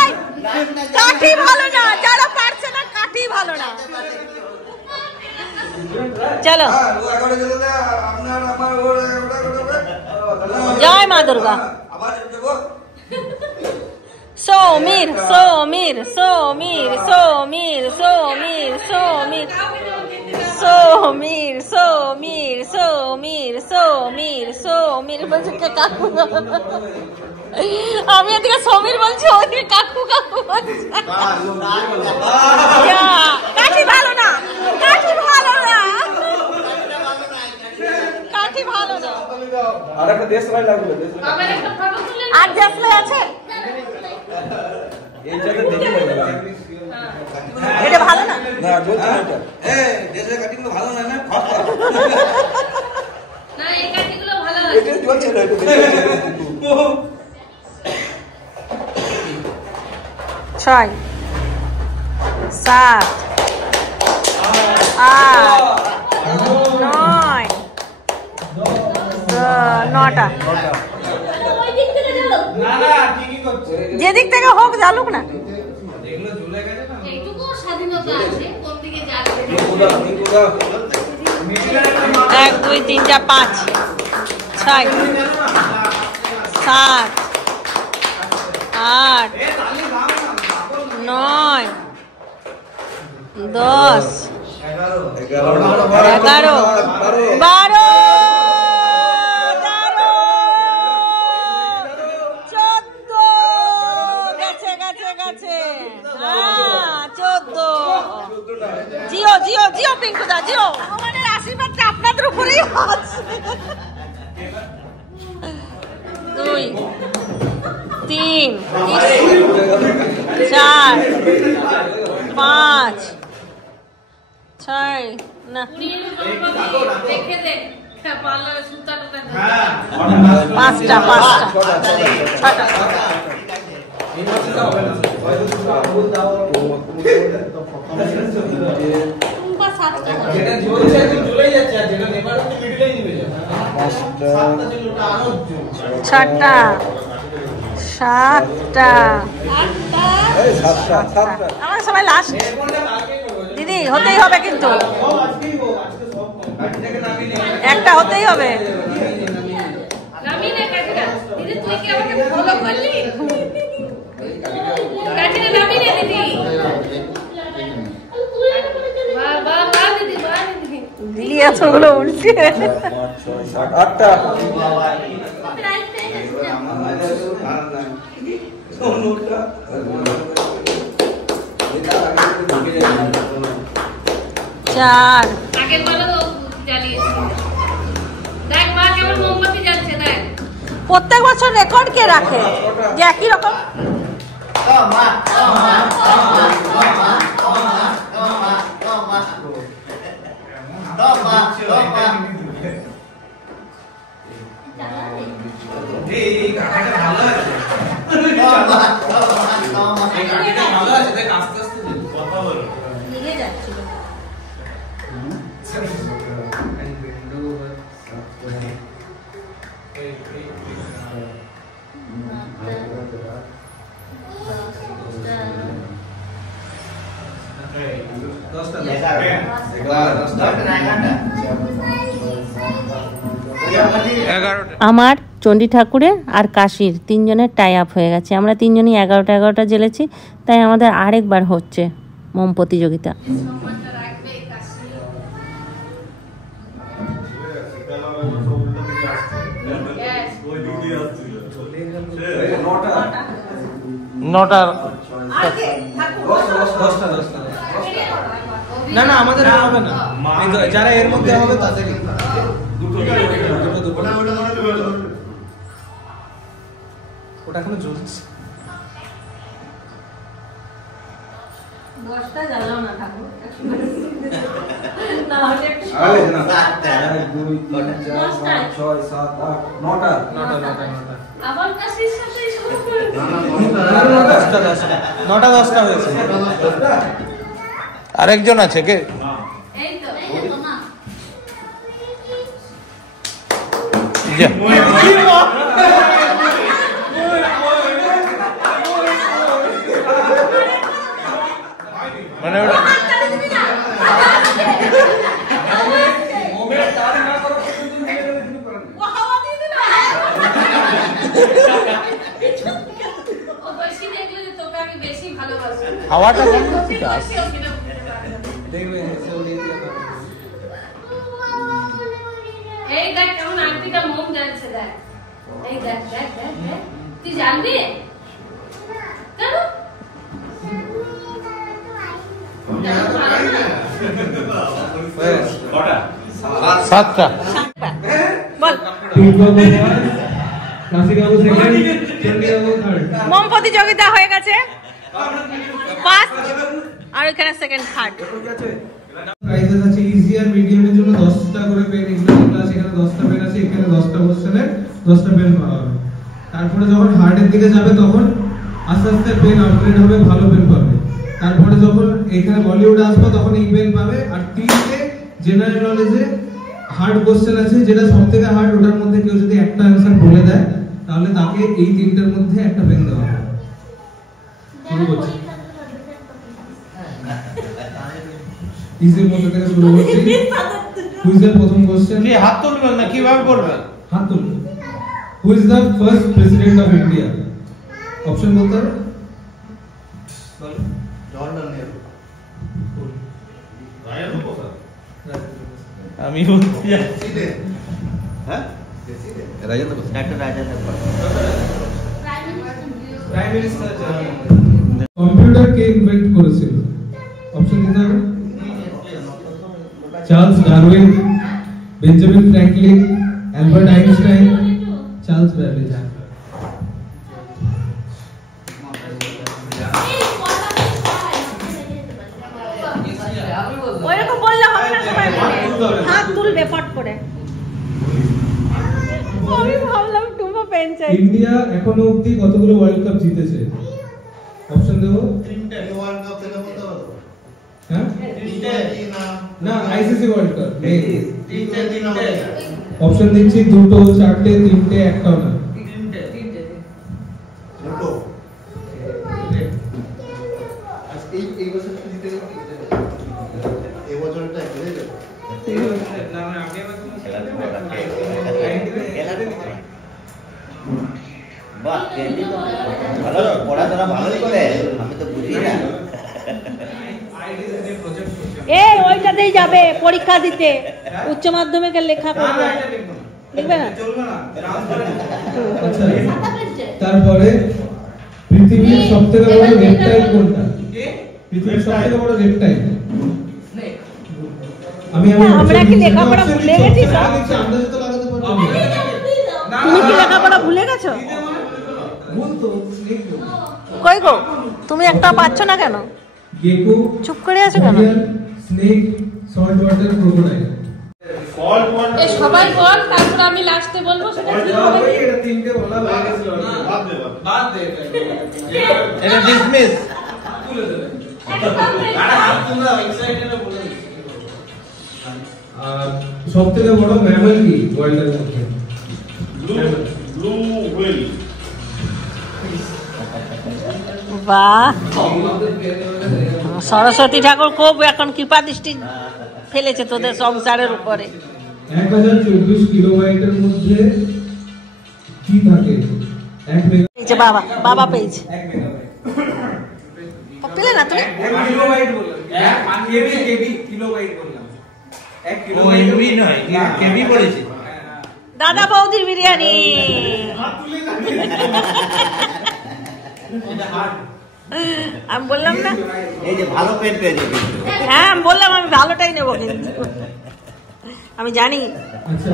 এই, কাঠি ভালো না, যারা পারছে না কাঠি ভালো না। চলো জয় মা দুর্গা। সমীর সমীর সমীর সমীর সমীর সমীর সমীর সমীর সমীর সমীর সমীর বলছে কাকু, আমি এদিকে সমীর বলছি, ওদিকে কাকু কাকু বলছে। কাঠি ভালো না, কাঠি ভালো না, কাঠি ভালো না। আর একটা দেশলাই লাগবে, আর দেশলাই আছে, এইটাতে দেখি এটা ভালো না। না বলছি না এই দেশের কাটিংগুলো ভালো না, না না এই কাটিগুলো ভালো আছে। এটা চলছে না, এটা 6 7 8 9 9টা। ওই দিক থেকে চলো। না না ঠিকই করছে, যেদিক থেকে হোক জালুক না। এগুলো ঝুলে গেছে না। এইটুকু স্বাধীনতা আছে কোন দিকে যাবে। 1 2 3 4 5 6 7 8 9 10 11 12 জিও জিও জিও পিঙ্কুদা জিও, আমাদের আশীর্বাদটা আপনাদের উপরেই আছে। 2 3 4 5 6 না দেখে দে পার্লারে সুতা টুতা। হ্যাঁ 5টা 6টা। যেটা ঝুলছে ঝুলে যাচ্ছে, আর যেটা নেবার হচ্ছে মিডলেই নিবে যাবে। 7টা ছিল, ওটা আরো ঝুল। 6টা 7টা এই 7টা আমার সবাই লাস্ট। দিদি হতেই হবে কিন্তু, আজকেই হোক, আজকে সব কাটিটাকে নামিয়ে নে। একটা হতেই হবে। নামি না কাটিটা। দিদি তুই কি আমাকে ফলো করলি? কাটিটা নামি না দিদি। বাহ বাহ বাহ দিদি, বাহ দিদি। দিদি এতগুলো উল্টে 8টা চার। আগে বলো তো জ্বালিয়েছি। দেখ মা কেমন মোমবাতি জ্বালছে দেখ। প্রত্যেক বছর রেকর্ড কে রাখে যে একই রকম? এই কাকাটা ভালো আছে, এই কাকাটা ভালো আছে, দেখ আস্তে আস্তে কথা বলো। নিয়ে যাচ্ছিল। আমার চণ্ডী ঠাকুরের আর কাশির 3 জনের টাই আপ হয়ে গেছে। আমরা 3 জনই 11টা জ্বেলেছি, তাই আমাদের আরেকবার হচ্ছে মোম প্রতিযোগিতা। নটা না না আমাদের হবে না, যারা এর মধ্যে হবে তাদের ওটা এখনো জ্বলছে। 10টা জ্বালাও না ঠাকুর। আবার কাশির সাথে শুরু করে। 9টা 10টা হয়েছে। আরেকজন আছে কে? এই তো না। যা। ভালোবাসি। হাওয়াটা কম করছি ঠিক কাজ আছে, অসুবিধা নেই। দেখবে এই দেখ কেমন আংটিটা মোম জ্বলছে দেখ। এই দেখ দেখ দেখ দেখ। তুই জানবি? কেন? সাতটা বল মোম প্রতিযোগিতা হয়ে গেছে, ফার্স্ট আর ওখানে সেকেন্ড থার্ড। প্রাইজেস আছে ইজিয়ার মিডিয়ামের জন্য 10টা করে পেন, এগুলো ক্লাস এখানে 10টা পেন আছে, এখানে 10টা কোশ্চেনে 10টা পেন পাওয়া হবে। তারপরে যখন হার্ডের দিকে যাবে তখন আস্তে আস্তে পেন আপগ্রেড হবে, ভালো পেন পাবে। তারপরে যখন এখানে বলিউড আসবে তখন এই পেন পাবে। আর 3টে জেনারেল নলেজে হার্ড কোশ্চেন আছে, যেটা সবথেকে হার্ড, ওটার মধ্যে কেউ যদি একটা অ্যানসার বলে দেয় তাহলে তাকে এই 3টার মধ্যে একটা পেন দেওয়া হবে। শুরু করছি, ইজির মধ্যে থেকে শুরু করছি। কুইজের প্রথম কোশ্চেন। কি হাত তুলবেন না কিভাবে করবেন? হাত তুলুন। Who is the first president of India? Option বলতে হবে। আমি বলতে যাচ্ছি প্রাইম মিনিস্টার। কম্পিউটার কে ইনভেন্ট করেছিল? অপশন দিতে হবে। Charles Darwin, Benjamin Franklin, Albert Einstein, Charles Babbage. ওইরকম বললে হবে না, সবাই হাত তুলবে ফট করে। আমি ভাবলাম টুম্পা পেন চাই। ইন্ডিয়া এখনো অবধি কতগুলো ওয়ার্ল্ড কাপ জিতেছে? অপশন দেব। হ্যাঁ না, আইসিসি ওয়ার্ল্ড কাপ অপশন দিচ্ছি। 2টো, 4টে, 3টে, একটাও না। পড়াশোনা ভালোই করে, আমি তো বুঝি না। ওইটাতেই যাবে পরীক্ষা দিতে, উচ্চ মাধ্যমিকের লেখা করবে, লিখবে না। আচ্ছা, তারপরে পৃথিবীর সবথেকে বড় রেপটাইল কোনটা? পৃথিবীর সবথেকে বড় রেপটাইল। আমরা কি লেখাপড়া ভুলে গেছি? তুমি কি লেখাপড়া ভুলে গেছো? কই গো, তুমি একটা পাচ্ছ না কেন? গেকো, চুপ করে আছো কেন? Snake, salt water, crocodile. এই সবাই বল, তারপর আমি লাস্টে বলবো সেটা কি হবে? এটা 3টে বলা হয়ে গেছিল। বাদ দে এটা ডিসমিস। তুলে দেবে। সবথেকে বড় ম্যামল কি ওয়ার্ল্ডের মধ্যে? Blue wheel. বাহ, সরস্বতী ঠাকুর খুব এখন কৃপা দৃষ্টি ফেলেছে তোদের সংসারের উপরে। 1024 কিলোবাইটের মধ্যে কি থাকে? 1 মেগাবাইট। বাবা বাবা পেয়েছে। পেলে না তুমি? 1 কিলোবাইট বললাম। 1 কেবি কিলোবাইট বললাম। 1 কিলোবাইট এমবি নয়, কেবি বলেছি। দাদা বৌদির বিরিয়ানি। আমি বললাম না, এই যে ভালো পেন পেয়েছে। হ্যাঁ আমি বললাম আমি ভালোটাই নেবো, কিন্তু আমি জানি। আচ্ছা,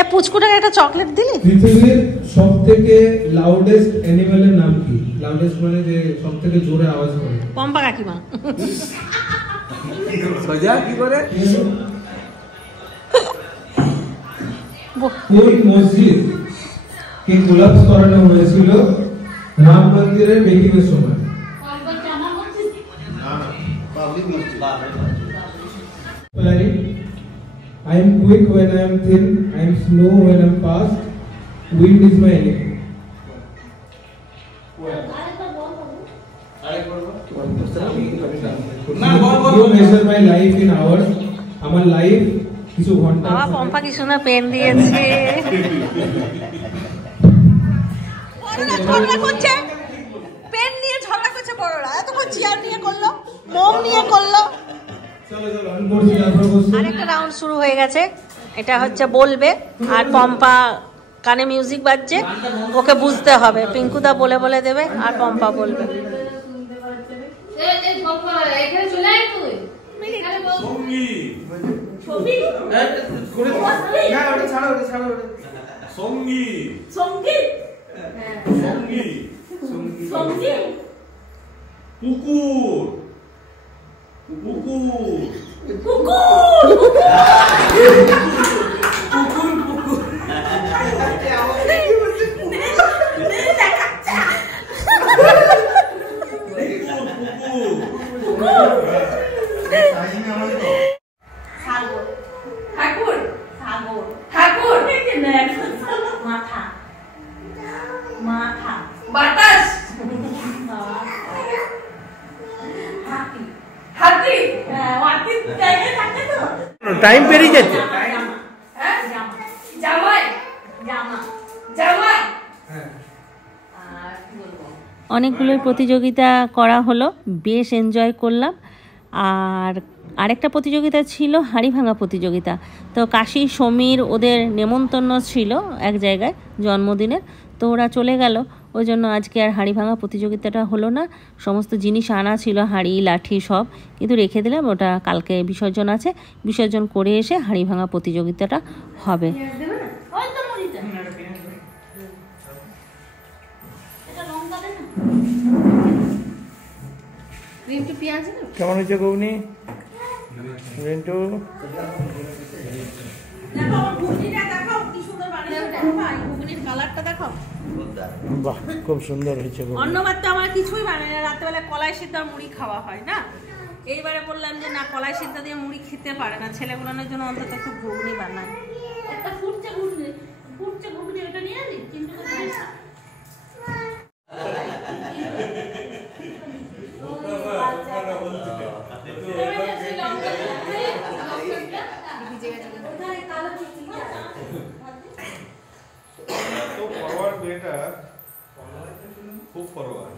এ পুচকুটাকে একটা চকলেট দিলি? পৃথিবীর সবথেকে লাউডেস্ট অ্যানিমালের নাম কি? লাউডেস্ট মানে যে সবথেকে জোরে আওয়াজ করে। পম্পা কাকিমা। সোজা কি করে? কোন মসজিদ কে কোলাপস করানো হয়েছিল রাম মন্দিরের মেকিং এর সময়? I am quick when I am thin, I am slow when I am fast, wind is my enemy. You measure my life in hours. আমার লাইফ কিছু ঘন্টা। বাবা পম্পা কি সুন্দর পেন দিয়েছে। ঝগড়া করছে, পেন নিয়ে ঝগড়া করছে বড়রা, এতক্ষণ চেয়ার নিয়ে করলো, মোম নিয়ে করলো। আরেকটা রাউন্ড শুরু হয়ে গেছে, এটা হচ্ছে বলবে, আর পম্পা কানে মিউজিক বাজছে, ওকে বুঝতে হবে। পিঙ্কুদা বলে বলে দেবে আর পম্পা বলবে। টাইম পেরিয়ে যাচ্ছে। অনেকগুলোই প্রতিযোগিতা করা হলো, বেশ এনজয় করলাম। আর আরেকটা প্রতিযোগিতা ছিল হাঁড়ি ভাঙা প্রতিযোগিতা। তো কাশি সমীর ওদের নেমন্তন্ন ছিল এক জায়গায় জন্মদিনের, তো ওরা চলে গেল, ওই জন্য আজকে আর হাঁড়ি ভাঙা প্রতিযোগিতাটা হলো না। সমস্ত জিনিস আনা ছিল, হাঁড়ি লাঠি সব, কিন্তু রেখে দিলাম, ওটা কালকে বিসর্জন আছে, বিসর্জন করে এসে হাঁড়ি ভাঙা প্রতিযোগিতাটা হবে। কেমন হয়েছে গৌনি? রিন্টু বাহ, খুব সুন্দর হয়েছে। অন্যবার তো আমার কিছুই বানায় না, রাত্রেবেলা কলাই সিদ্ধ আর মুড়ি খাওয়া হয় না। এইবারে বললাম যে না, কলাই সিদ্ধ দিয়ে মুড়ি খেতে পারে না, ছেলেগুলোর জন্য অন্তত একটু ঘুগনি বানায়। খুব ফরওয়ার্ড।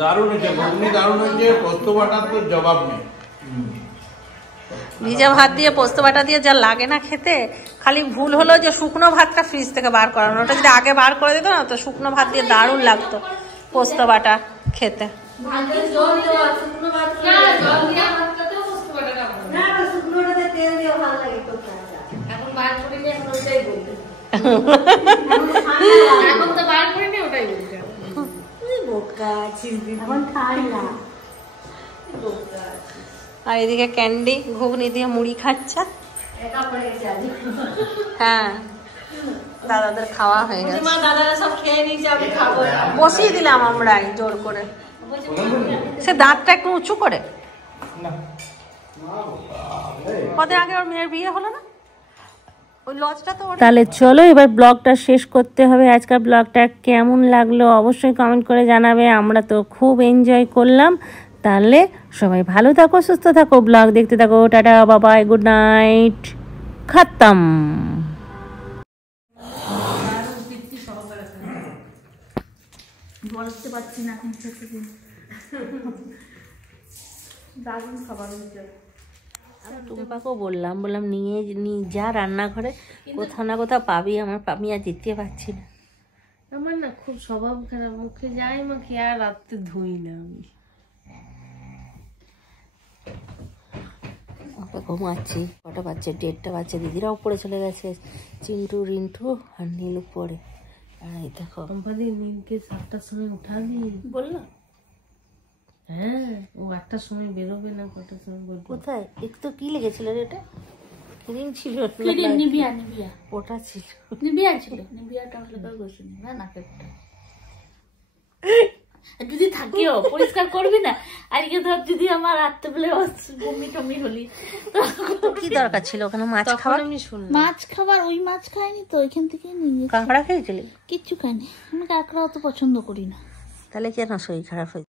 দারুণ হয়েছে ঘুগনি, দারুণ হয়েছে। পোস্ত বাটার তো জবাব নেই। ভিজা ভাত দিয়ে পোস্ত বাটা দিয়ে যা লাগে না খেতে, খালি ভুল হলো যে শুকনো ভাতটা ফ্রিজ থেকে বার করানো, ওটা যদি আগে বার করে দিত না তো শুকনো ভাত দিয়ে দারুণ লাগতো পোস্ত বাটা খেতে। আর এদিকে ক্যান্ডি ঘুগনি দিয়ে মুড়ি খাচ্ছে। হ্যাঁ, দাদাদের খাওয়া হয়ে গেছে, দাদারা সব খেয়ে নিয়েছে, আমি খাবো। বসিয়ে দিলাম আমরাই জোর করে। সে দাঁতটা একটু উঁচু করে, কদিন আগে ওর মেয়ের বিয়ে হলো না, ওই লজটা তো। তাহলে চলো এবার ব্লগটা শেষ করতে হবে। আজকের ব্লগটা কেমন লাগলো অবশ্যই কমেন্ট করে জানাবে। আমরা তো খুব এনজয় করলাম। তাহলে সবাই ভালো থাকো, সুস্থ থাকো, ব্লগ দেখতে থাকো। টাটা, বাবাই, গুড নাইট, খতম। বলতে পারছি না এখন থেকে, দারুণ খাবার হয়েছে। টুম্পাকেও বললাম নিয়ে যা রান্নাঘরে, কোথাও না কোথাও পাবি, আমি আর দিতে পারছি না। আমার না খুব স্বভাব খারাপ, মুখে যাই মাখি আর রাত্রে ধুই না আমি। ঘুমাচ্ছি, কটা বাজছে? 1:30 বাজছে। দিদিরাও পড়ে চলে গেছে, চিন্টু, রিন্টু আর নীলু পড়ে। আর এই দেখো কোম্পানির নীলকে 7টার সময় উঠাবি বললো। হ্যাঁ, ও 8টার সময় বেরোবে না, কটার সময় বলবো। কোথায় একটু কি লেগেছিল রে? এটা ক্রিম ছিল, নিবিয়া ওটা ছিল, নিবিয়া ছিল, নিবিয়াটা হলে তো গোসল নিবে না, কেটে যদি থাকেও পরিষ্কার করবি না। আজকে ধর যদি আমার রাত্রেবেলা বমি টমি হলি, কি দরকার ছিল ওখানে মাছ খাবার? আমি শুনলাম মাছ খাবার, ওই মাছ খাইনি তো, ওইখান থেকে নিয়ে কাঁকড়া খেয়েছিলি? কিচ্ছু খাইনি আমি, কাঁকড়া অত পছন্দ করি না। তাহলে কেন শরীর খারাপ হয়েছে?